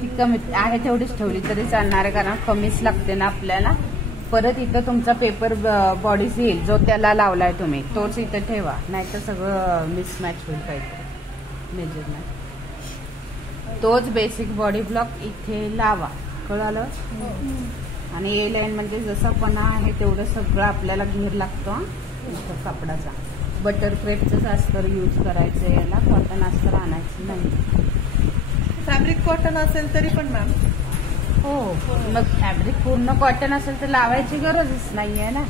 ती कमी आहे तेवढीच ठेवली तरी चालणार आहे, कारण कमीच लागते ना आपल्याला. परत इथं तुमचा पेपर बॉडीज येईल जो त्याला लावलाय तुम्ही, तोच इथं ठेवा, नाहीतर सगळं मिसमॅच होईल काहीतरी मेजरमेंट. तोच बेसिक बॉडी ब्लॉक इथे लावा, कळालं. आणि ए लाईन म्हणजे जसं पणा आहे तेवढं सगळं आपल्याला घेर लागतो इथं कापडाचा. बटर क्रेपचंच अस्तर यूज करायचं, याला कॉटन अस्तर आणायचं नाही. फॅब्रिक कॉटन असेल तरी पण मॅम. हो, मग फॅब्रिक पूर्ण कॉटन असेल तर लावायची गरजच नाहीये ना.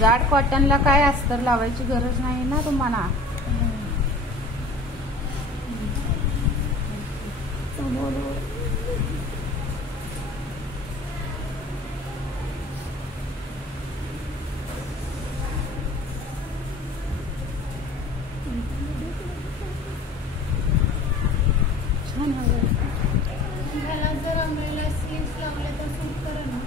जाड कॉटनला काय अस्तर लावायची गरज नाही ना तुम्हाला. छान हवं. जर अम्ब्रेला स्लीव्स लावले तर सूट करेल ना.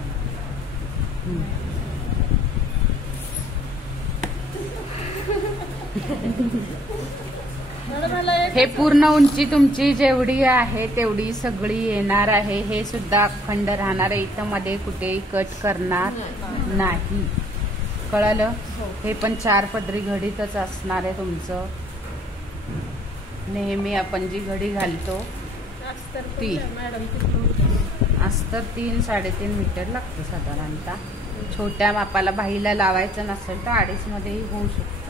हे पूर्ण उंची तुमची जेवढी आहे तेवढी सगळी येणार आहे. हे सुद्धा अखंड राहणार आहे, इथं मध्ये कुठेही कट करणार नाही, कळालं. हे पण 4 पदरी घडीतच असणार आहे तुमचं. नेहमी आपण जी घडी घालतो ती अस्तर 3-3.5 मीटर लागतं साधारणतः. छोट्या मापाला बाहीला लावायचं नसेल तर 2.5 मध्येही होऊ शकतं.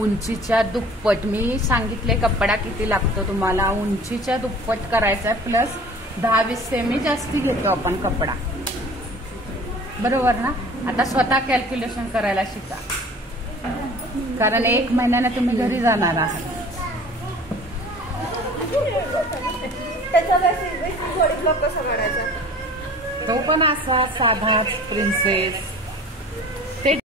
उंचीच्या दुप्पट मी सांगितले कपडा किती लागतो तुम्हाला, उंचीच्या दुप्पट करायचा, प्लस 10-20 सेमी जास्ती घेतो आपण कपडा, बरोबर ना. आता स्वतः कॅल्क्युलेशन करायला शिका, कारण 1 महिन्याने तुम्ही घरी जाणार आहात. त्याचा बेसिक बॉडी ब्लॉक कसा काढायचा? तो पण असा साधाच प्रिन्सेस